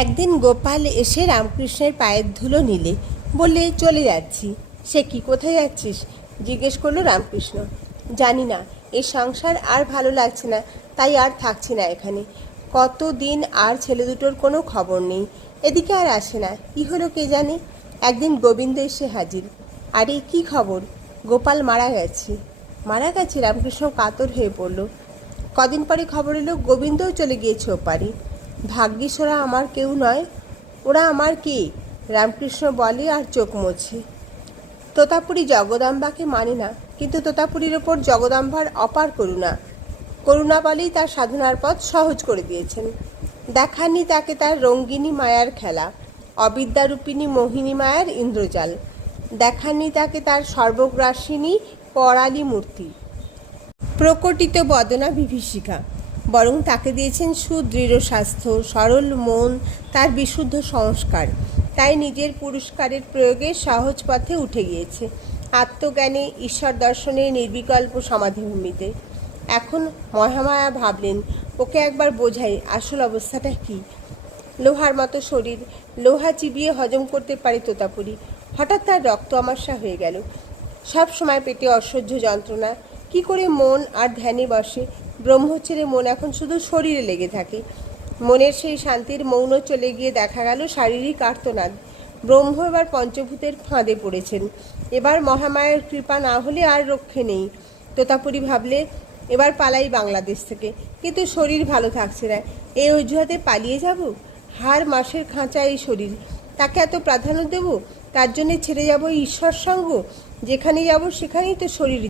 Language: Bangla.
একদিন গোপাল এসে রামকৃষ্ণের পায়ের ধুলো নিলে, বললে চলে যাচ্ছি। সে কি, কোথায় যাচ্ছিস? জিজ্ঞেস করলো রামকৃষ্ণ। জানি না, এই সংসার আর ভালো লাগছে না, তাই আর থাকছি না এখানে। কতদিন আর ছেলে দুটোর কোনো খবর নেই, এদিকে আর আসে না, কি হলো কে জানে। একদিন গোবিন্দ এসে হাজির। আরে কি খবর? গোপাল মারা গেছে। মারা গেছে? রামকৃষ্ণ কাতর হয়ে পড়ল। কদিন পরে খবর এলো গোবিন্দও চলে গিয়েছে ওপারে। ভাগ্যিস ওরা আমার কেউ নয়। ওরা আমার কে? রামকৃষ্ণ বলে আর চোখ মোছে। তোতাপুরী জগদম্বাকে মানে না, কিন্তু তোতাপুরীর ওপর জগদম্বার অপার করুণা। করুণা বলেই তার সাধনার পথ সহজ করে দিয়েছেন। দেখাননি তাকে তার রঙ্গিনী মায়ার খেলা, অবিদ্যারূপিণী মোহিনী মায়ার ইন্দ্রজাল। দেখাননি তাকে তার সর্বগ্রাসিনী করালি মূর্তি, প্রকটিত বদনা বিভীষিকা। বরং তাকে দিয়েছেন সুদৃঢ় স্বাস্থ্য, সরল মন, তার বিশুদ্ধ সংস্কার। তাই নিজের পুরস্কারের প্রয়োগে সহজ পথে উঠে গিয়েছে, আত্মজ্ঞানে, ঈশ্বর দর্শনে, নির্বিকল্প সমাধিভূমিতে। এখন মহামায়া ভাবলেন, ওকে একবার বোঝাই আসল অবস্থাটা কি। লোহার মতো শরীর, লোহা চিবিয়ে হজম করতে পারে তোতাপুরী। হঠাৎ তার রক্ত আমাশা হয়ে গেল। সব সময় পেটে অসহ্য যন্ত্রণা। কি করে মন আর ধ্যানে বসে? ব্রহ্ম ছেড়ে মন এখন শুধু শরীরে লেগে থাকে। মনের সেই শান্তির মৌন চলে গিয়ে দেখা গেল শারীরিক আর্তনাদ। ব্রহ্ম এবার পঞ্চভূতের ফাঁদে পড়েছেন। এবার মহামায়ার কৃপা না হলে আর রক্ষে নেই। তোতাপুরী ভাবলে, এবার পালাই বাংলাদেশ থেকে, কিন্তু শরীর ভালো থাকছে না। এই অজুহাতে পালিয়ে যাব? হার মাসের খাঁচা এই শরীর, তাকে এত প্রাধান্য দেব? তার জন্যে ছেড়ে যাব ঈশ্বর সঙ্গ? যেখানে যাব সেখানেই তো শরীর